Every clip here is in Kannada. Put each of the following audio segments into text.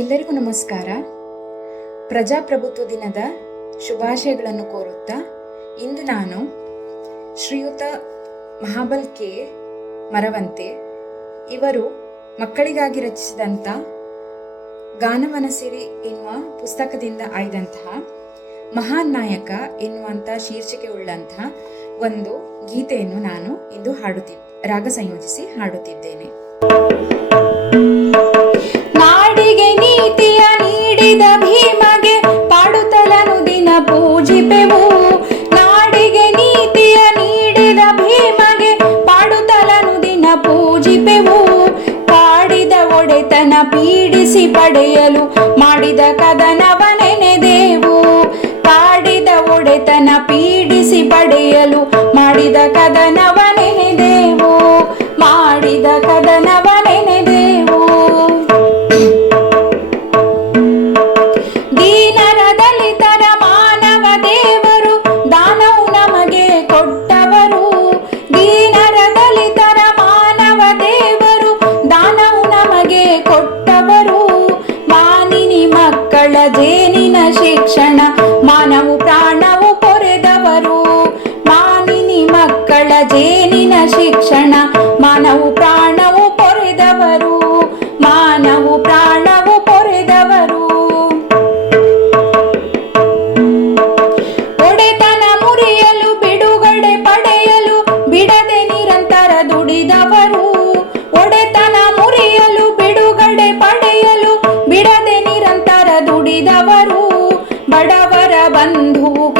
ಎಲ್ಲರಿಗೂ ನಮಸ್ಕಾರ. ಪ್ರಜಾಪ್ರಭುತ್ವ ದಿನದ ಶುಭಾಶಯಗಳನ್ನು ಕೋರುತ್ತಾ ಇಂದು ನಾನು ಶ್ರೀಯುತ ಮಹಾಬಲ್ ಕೆ ಮರವಂತೆ ಇವರು ಮಕ್ಕಳಿಗಾಗಿ ರಚಿಸಿದಂಥ ಗಾನವನಸಿರಿ ಎನ್ನುವ ಪುಸ್ತಕದಿಂದ ಆಯ್ದಂತಹ ಮಹಾನ್ ನಾಯಕ ಎನ್ನುವಂಥ ಶೀರ್ಷಿಕೆ ಉಳ್ಳಂತಹ ಒಂದು ಗೀತೆಯನ್ನು ನಾನು ಇಂದು ಹಾಡುತ್ತಿ, ರಾಗ ಸಂಯೋಜಿಸಿ ಹಾಡುತ್ತಿದ್ದೇನೆ. ನೀಡಿದ ಭೀಮಗೆ ಪಾಡುತ್ತಲನು ದಿನ ಪೂಜಿಪೆವು. ನಾಡಿಗೆ ನೀತಿಯ ನೀಡಿದ ಭೀಮಗೆ ಪಾಡುತ್ತಲನು ದಿನ ಪೂಜಿಪೆವು. ಕಾಡಿದ ಒಡೆತನ ಪೀಡಿಸಿ ಪಡೆಯಲು ಮಾಡಿದ ಕದನವ যে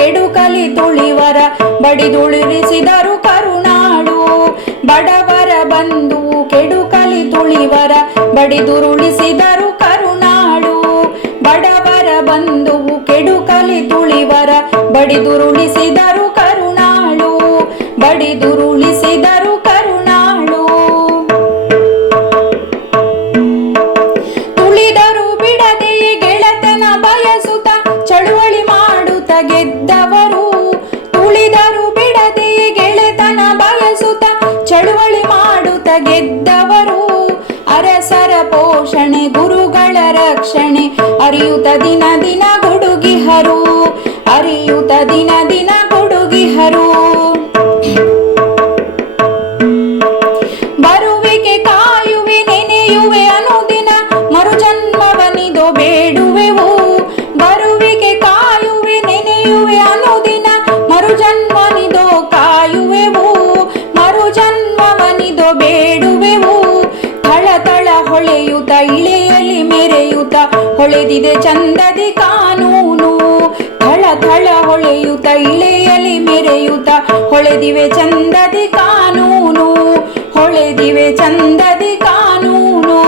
ಬಂಧುವು ಕಲಿ ತುಳಿವರ ಬಡಿದುಳಿರಿಸಿದರು ಕರುಣಾಳು. ಬಡವರ ಬಂದು ಕೆಡು ಕಲಿ ತುಳಿವರ ಬಡಿದುರುಳಿಸಿದರು ಕರುಣಾಳು. ಬಡವರ ಬಂಧುವು ಕೆಡುಕಲಿ ತುಳಿವರ ಬಡಿದುರುಳಿಸಿದರು ಪೋಷಣೆ ಗುರುಗಳ ರಕ್ಷಣೆ. ಅರಿಯುತ ದಿನ ದಿನ ಗುಡುಗಿಹರು ಅರಿಯುತ ದಿನ ದಿನ ಗುಡುಗಿಹರು. ಬರುವಿಕೆ ಕಾಯುವೆ ನೆನೆಯುವೆ ಹೊಳೆಯುತ್ತ ಇಳೆಯಲ್ಲಿ ಮೆರೆಯುತ್ತ, ಹೊಳೆದಿದೆ ಚಂದದಿ ಕಾನೂನು. ಥಳ ಥಳ ಹೊಳೆಯುತ್ತ, ಇಳೆಯಲ್ಲಿ ಮೆರೆಯುತ್ತ, ಹೊಳೆದಿವೆ ಚಂದದಿ ಕಾನೂನು. ಹೊಳೆದಿವೆ ಚಂದದಿ ಕಾನೂನು.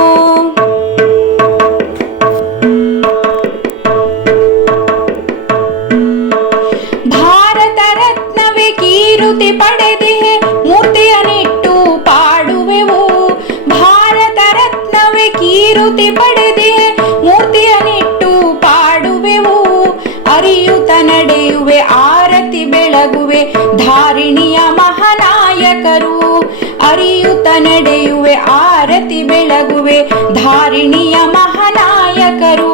ಭಾರತ ರತ್ನವೇ ಕೀರುತಿ ಪಡೆದಿಹೆ. ಮೂರ್ತಿಯನಿಟ್ಟು ಪಾಡುವೆವು ಅರಿಯುತ ನಡೆಯುವೆ ಆರತಿ ಬೆಳಗುವೆ ಧಾರಿಣಿಯ ಮಹಾನಾಯಕರು. ಅರಿಯುತ ನಡೆಯುವೆ ಆರತಿ ಬೆಳಗುವೆ ಧಾರಿಣಿಯ ಮಹಾನಾಯಕರು.